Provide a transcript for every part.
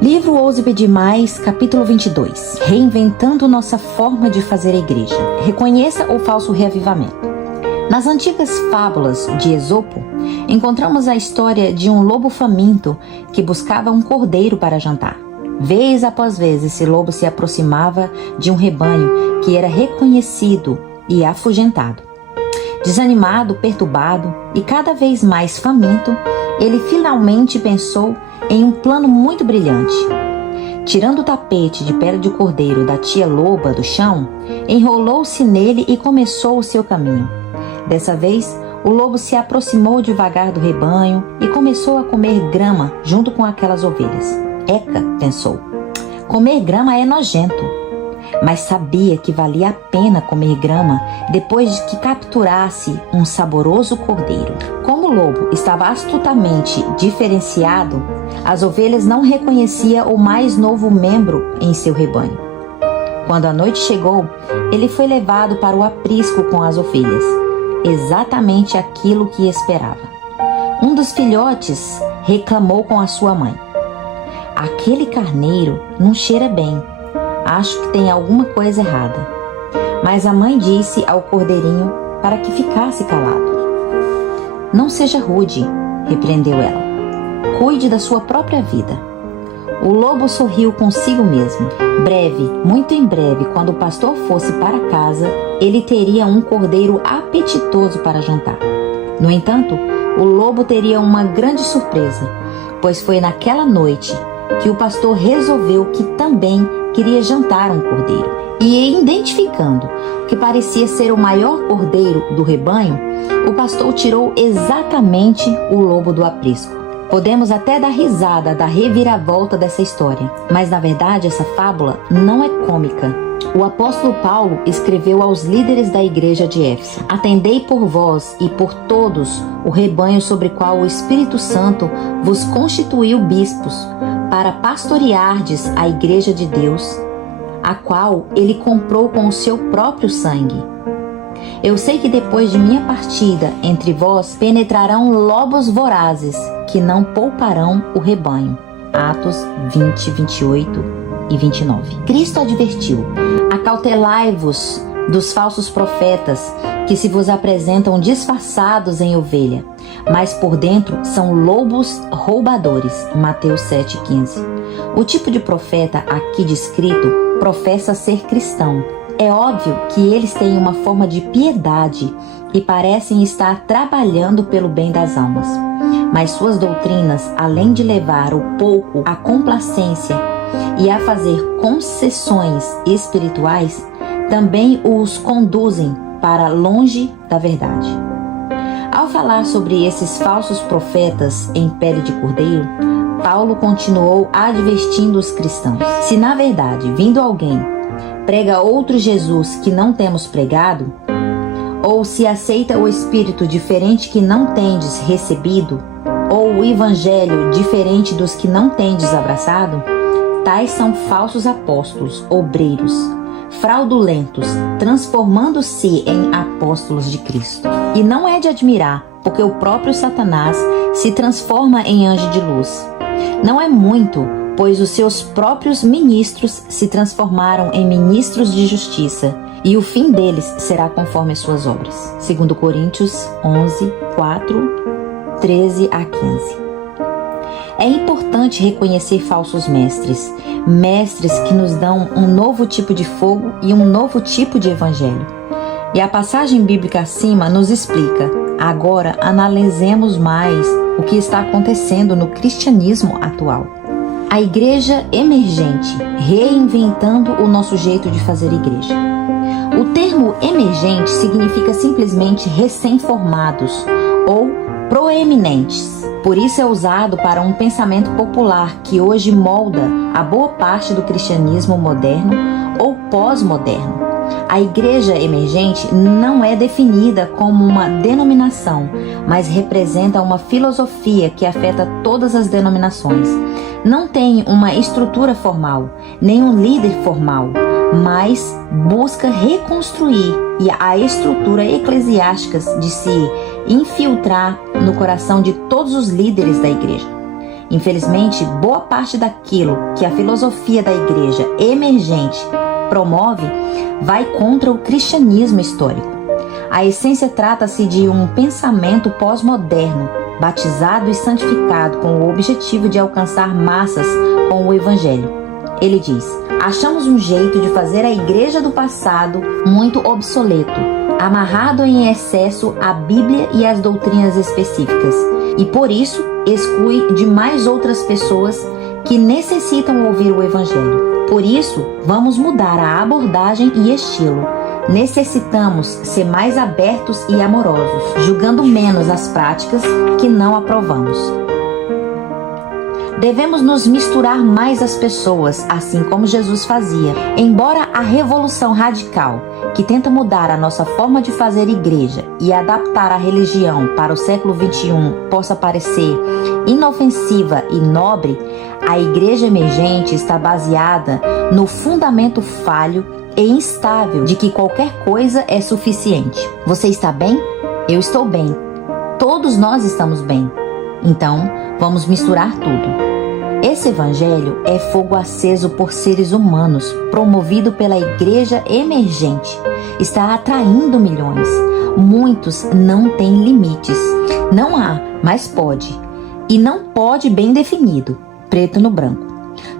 Livro Ouse Pedir Mais, capítulo 22. Reinventando nossa forma de fazer a igreja. Reconheça o falso reavivamento. Nas antigas fábulas de Esopo, encontramos a história de um lobo faminto que buscava um cordeiro para jantar. Vez após vez, esse lobo se aproximava de um rebanho que era reconhecido e afugentado. Desanimado, perturbado e cada vez mais faminto, ele finalmente pensou em um plano muito brilhante. Tirando o tapete de pele de cordeiro da tia loba do chão, enrolou-se nele e começou o seu caminho. Dessa vez, o lobo se aproximou devagar do rebanho e começou a comer grama junto com aquelas ovelhas. Eca, pensou, comer grama é nojento. Mas sabia que valia a pena comer grama depois de que capturasse um saboroso cordeiro. Como o lobo estava astutamente diferenciado, as ovelhas não reconheciam o mais novo membro em seu rebanho. Quando a noite chegou, ele foi levado para o aprisco com as ovelhas, exatamente aquilo que esperava. Um dos filhotes reclamou com a sua mãe: "Aquele carneiro não cheira bem. Acho que tem alguma coisa errada." Mas a mãe disse ao cordeirinho para que ficasse calado. "Não seja rude", repreendeu ela. "Cuide da sua própria vida." O lobo sorriu consigo mesmo. Breve, muito em breve, quando o pastor fosse para casa, ele teria um cordeiro apetitoso para jantar. No entanto, o lobo teria uma grande surpresa, pois foi naquela noite que o pastor resolveu que também queria jantar um cordeiro. E identificando o que parecia ser o maior cordeiro do rebanho, o pastor tirou exatamente o lobo do aprisco. Podemos até dar risada da reviravolta dessa história, mas na verdade essa fábula não é cômica. O apóstolo Paulo escreveu aos líderes da igreja de Éfeso: "Atendei por vós e por todos o rebanho sobre qual o Espírito Santo vos constituiu bispos, para pastoreardes a igreja de Deus, a qual ele comprou com o seu próprio sangue. Eu sei que depois de minha partida entre vós penetrarão lobos vorazes, que não pouparão o rebanho." Atos 20, 28 e 29. Cristo advertiu: "Acautelai-vos dos falsos profetas, que se vos apresentam disfarçados em ovelha, mas por dentro são lobos roubadores." Mateus 7,15. O tipo de profeta aqui descrito professa ser cristão. É óbvio que eles têm uma forma de piedade e parecem estar trabalhando pelo bem das almas. Mas suas doutrinas, além de levar o pouco à complacência e a fazer concessões espirituais, também os conduzem para longe da verdade. Ao falar sobre esses falsos profetas em pele de cordeiro, Paulo continuou advertindo os cristãos: "Se na verdade, vindo alguém, prega outro Jesus que não temos pregado, ou se aceita o Espírito diferente que não tendes recebido, ou o Evangelho diferente dos que não tendes abraçado, tais são falsos apóstolos, obreiros, fraudulentos, transformando-se em apóstolos de Cristo." E não é de admirar, porque o próprio Satanás se transforma em anjo de luz. Não é muito, pois os seus próprios ministros se transformaram em ministros de justiça, e o fim deles será conforme as suas obras. 2 Coríntios 11, 4, 13 a 15. É importante reconhecer falsos mestres, mestres que nos dão um novo tipo de fogo e um novo tipo de evangelho. E a passagem bíblica acima nos explica. Agora analisemos mais o que está acontecendo no cristianismo atual. A igreja emergente, reinventando o nosso jeito de fazer igreja. O termo emergente significa simplesmente recém-formados ou proeminentes. Por isso é usado para um pensamento popular que hoje molda a boa parte do cristianismo moderno ou pós-moderno. A igreja emergente não é definida como uma denominação, mas representa uma filosofia que afeta todas as denominações. Não tem uma estrutura formal, nem um líder formal, mas busca reconstruir a estrutura eclesiástica de se infiltrar no coração de todos os líderes da igreja. Infelizmente, boa parte daquilo que a filosofia da igreja emergente promove vai contra o cristianismo histórico. A essência trata-se de um pensamento pós-moderno, batizado e santificado com o objetivo de alcançar massas com o Evangelho. Ele diz: achamos um jeito de fazer a igreja do passado muito obsoleto, amarrado em excesso à Bíblia e às doutrinas específicas, e por isso exclui demais outras pessoas que necessitam ouvir o Evangelho. Por isso, vamos mudar a abordagem e estilo. Necessitamos ser mais abertos e amorosos, julgando menos as práticas que não aprovamos. Devemos nos misturar mais às pessoas, assim como Jesus fazia. Embora a revolução radical, que tenta mudar a nossa forma de fazer igreja e adaptar a religião para o século XXI, possa parecer inofensiva e nobre, a igreja emergente está baseada no fundamento falho e instável de que qualquer coisa é suficiente. Você está bem? Eu estou bem. Todos nós estamos bem. Então, vamos misturar tudo. Esse evangelho é fogo aceso por seres humanos, promovido pela igreja emergente. Está atraindo milhões. Muitos não têm limites. Não há, mas pode. E não pode bem definido, preto no branco.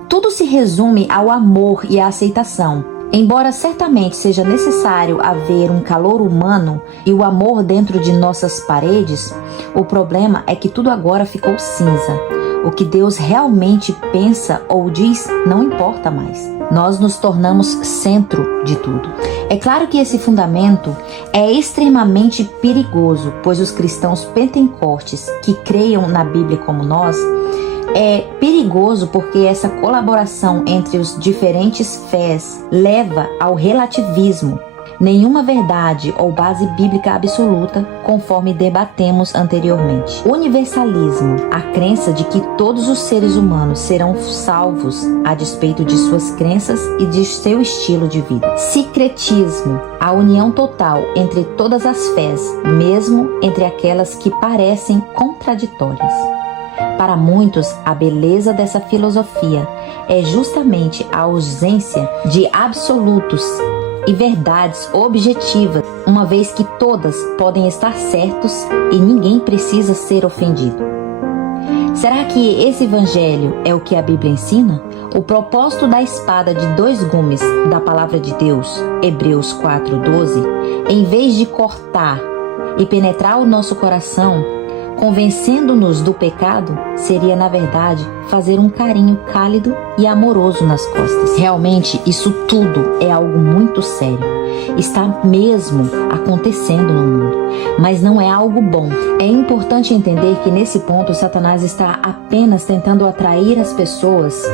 Tudo se resume ao amor e à aceitação. Embora certamente seja necessário haver um calor humano e o amor dentro de nossas paredes, o problema é que tudo agora ficou cinza. O que Deus realmente pensa ou diz não importa mais. Nós nos tornamos centro de tudo. É claro que esse fundamento é extremamente perigoso, pois os cristãos pentecostes que creiam na Bíblia como nós, é perigoso porque essa colaboração entre os diferentes fés leva ao relativismo. Nenhuma verdade ou base bíblica absoluta, conforme debatemos anteriormente. Universalismo, a crença de que todos os seres humanos serão salvos a despeito de suas crenças e de seu estilo de vida. Sincretismo, a união total entre todas as fés, mesmo entre aquelas que parecem contraditórias. Para muitos, a beleza dessa filosofia é justamente a ausência de absolutos e verdades objetivas, uma vez que todas podem estar certos e ninguém precisa ser ofendido. Será que esse evangelho é o que a Bíblia ensina? O propósito da espada de 2 gumes da palavra de Deus, Hebreus 4:12, em vez de cortar e penetrar o nosso coração, convencendo-nos do pecado, seria, na verdade, fazer um carinho cálido e amoroso nas costas. Realmente, isso tudo é algo muito sério. Está mesmo acontecendo no mundo, mas não é algo bom. É importante entender que nesse ponto Satanás está apenas tentando atrair as pessoas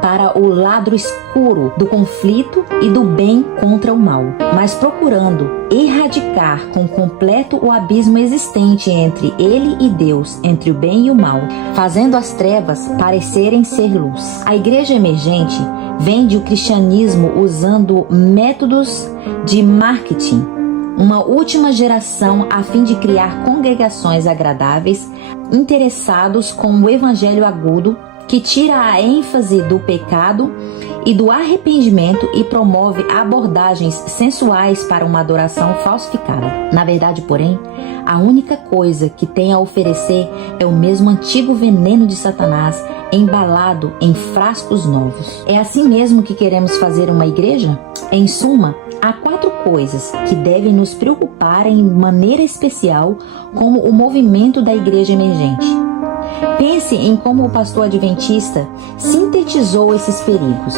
para o lado escuro do conflito e do bem contra o mal, mas procurando erradicar com completo o abismo existente entre ele e Deus, entre o bem e o mal, fazendo as trevas parecerem ser luz. A igreja emergente vende o cristianismo usando métodos de marketing, uma última geração a fim de criar congregações agradáveis, interessados com o evangelho agudo, que tira a ênfase do pecado e do arrependimento e promove abordagens sensuais para uma adoração falsificada. Na verdade, porém, a única coisa que tem a oferecer é o mesmo antigo veneno de Satanás embalado em frascos novos. É assim mesmo que queremos fazer uma igreja? Em suma, há 4 coisas que devem nos preocupar em maneira especial como o movimento da igreja emergente. Pense em como o pastor adventista sintetizou esses perigos.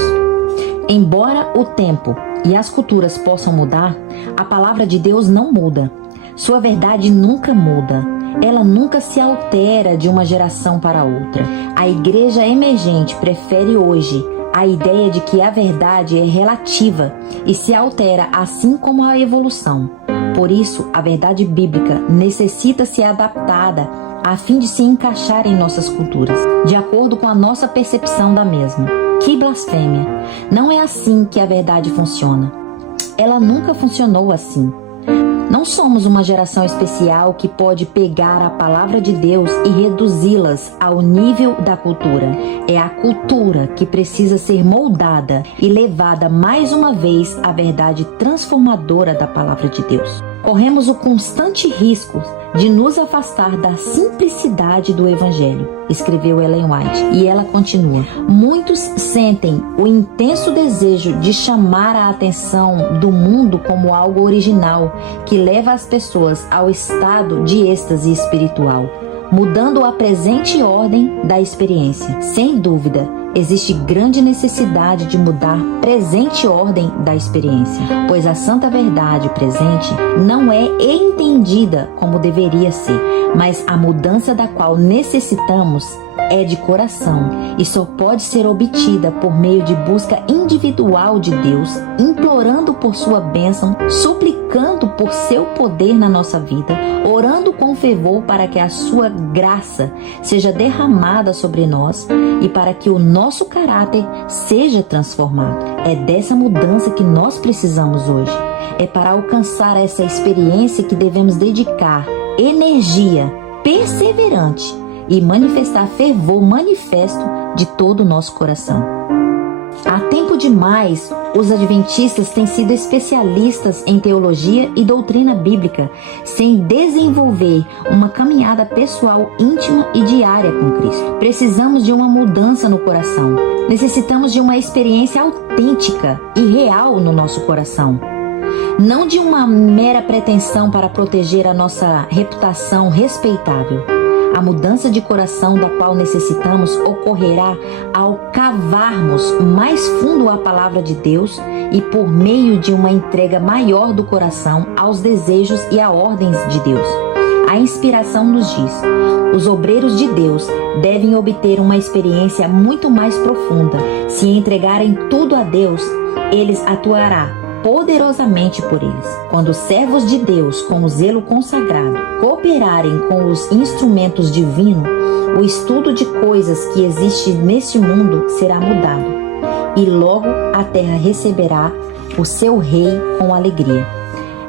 Embora o tempo e as culturas possam mudar, a palavra de Deus não muda. Sua verdade nunca muda. Ela nunca se altera de uma geração para outra. A igreja emergente prefere hoje a ideia de que a verdade é relativa e se altera assim como a evolução. Por isso, a verdade bíblica necessita ser adaptada a fim de se encaixar em nossas culturas, de acordo com a nossa percepção da mesma. Que blasfêmia! Não é assim que a verdade funciona. Ela nunca funcionou assim. Não Não somos uma geração especial que pode pegar a palavra de Deus e reduzi-las ao nível da cultura. É a cultura que precisa ser moldada e levada mais uma vez à verdade transformadora da palavra de Deus. Corremos o constante risco de nos afastar da simplicidade do Evangelho, escreveu Ellen White, e ela continua: muitos sentem o intenso desejo de chamar a atenção do mundo como algo original, que leva as pessoas ao estado de êxtase espiritual, mudando a presente ordem da experiência. Sem dúvida, existe grande necessidade de mudar a presente ordem da experiência, pois a santa verdade presente não é entendida como deveria ser, mas a mudança da qual necessitamos é de coração e só pode ser obtida por meio de busca individual de Deus, implorando por sua bênção, suplicando por seu poder na nossa vida, orando com fervor para que a sua graça seja derramada sobre nós e para que o nosso caráter seja transformado. É dessa mudança que nós precisamos hoje. É para alcançar essa experiência que devemos dedicar energia perseverante e manifestar fervor manifesto de todo o nosso coração. Há tempo demais, os adventistas têm sido especialistas em teologia e doutrina bíblica, sem desenvolver uma caminhada pessoal íntima e diária com Cristo. Precisamos de uma mudança no coração. Necessitamos de uma experiência autêntica e real no nosso coração. Não de uma mera pretensão para proteger a nossa reputação respeitável. A mudança de coração da qual necessitamos ocorrerá ao cavarmos mais fundo a palavra de Deus e por meio de uma entrega maior do coração aos desejos e a ordens de Deus. A inspiração nos diz: os obreiros de Deus devem obter uma experiência muito mais profunda. Se entregarem tudo a Deus, Ele atuará poderosamente por eles. Quando os servos de Deus, com o zelo consagrado, cooperarem com os instrumentos divinos, o estudo de coisas que existem neste mundo será mudado, e logo a terra receberá o seu rei com alegria.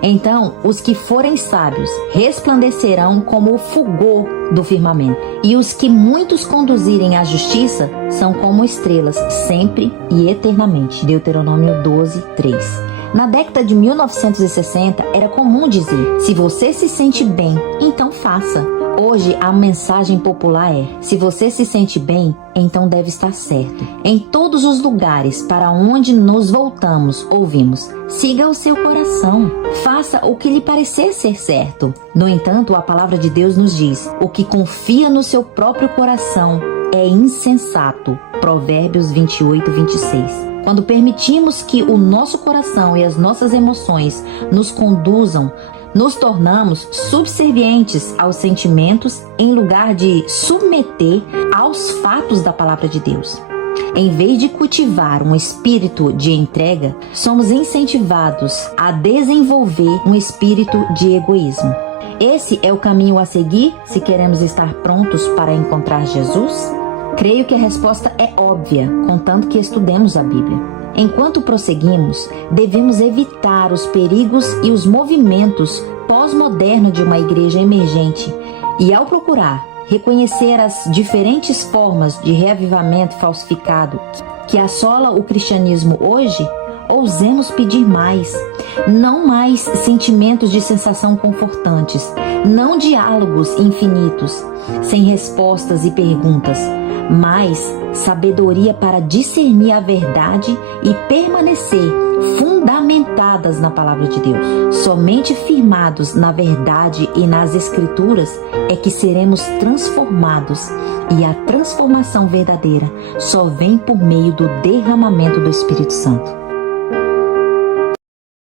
Então, os que forem sábios resplandecerão como o fulgor do firmamento, e os que muitos conduzirem à justiça são como estrelas, sempre e eternamente. Deuteronômio 12, 3. Na década de 1960, era comum dizer: se você se sente bem, então faça. Hoje, a mensagem popular é: se você se sente bem, então deve estar certo. Em todos os lugares para onde nos voltamos, ouvimos: siga o seu coração, faça o que lhe parecer ser certo. No entanto, a palavra de Deus nos diz: o que confia no seu próprio coração é insensato. Provérbios 28, 26. Quando permitimos que o nosso coração e as nossas emoções nos conduzam, nos tornamos subservientes aos sentimentos em lugar de submeter aos fatos da palavra de Deus. Em vez de cultivar um espírito de entrega, somos incentivados a desenvolver um espírito de egoísmo. Esse é o caminho a seguir se queremos estar prontos para encontrar Jesus? Creio que a resposta é óbvia, contanto que estudemos a Bíblia. Enquanto prosseguimos, devemos evitar os perigos e os movimentos pós-modernos de uma igreja emergente e, ao procurar reconhecer as diferentes formas de reavivamento falsificado que assola o cristianismo hoje, ousemos pedir mais. Não mais sentimentos de sensação confortantes, não diálogos infinitos, sem respostas e perguntas, mas sabedoria para discernir a verdade e permanecer fundamentadas na palavra de Deus. Somente firmados na verdade e nas Escrituras é que seremos transformados, e a transformação verdadeira só vem por meio do derramamento do Espírito Santo.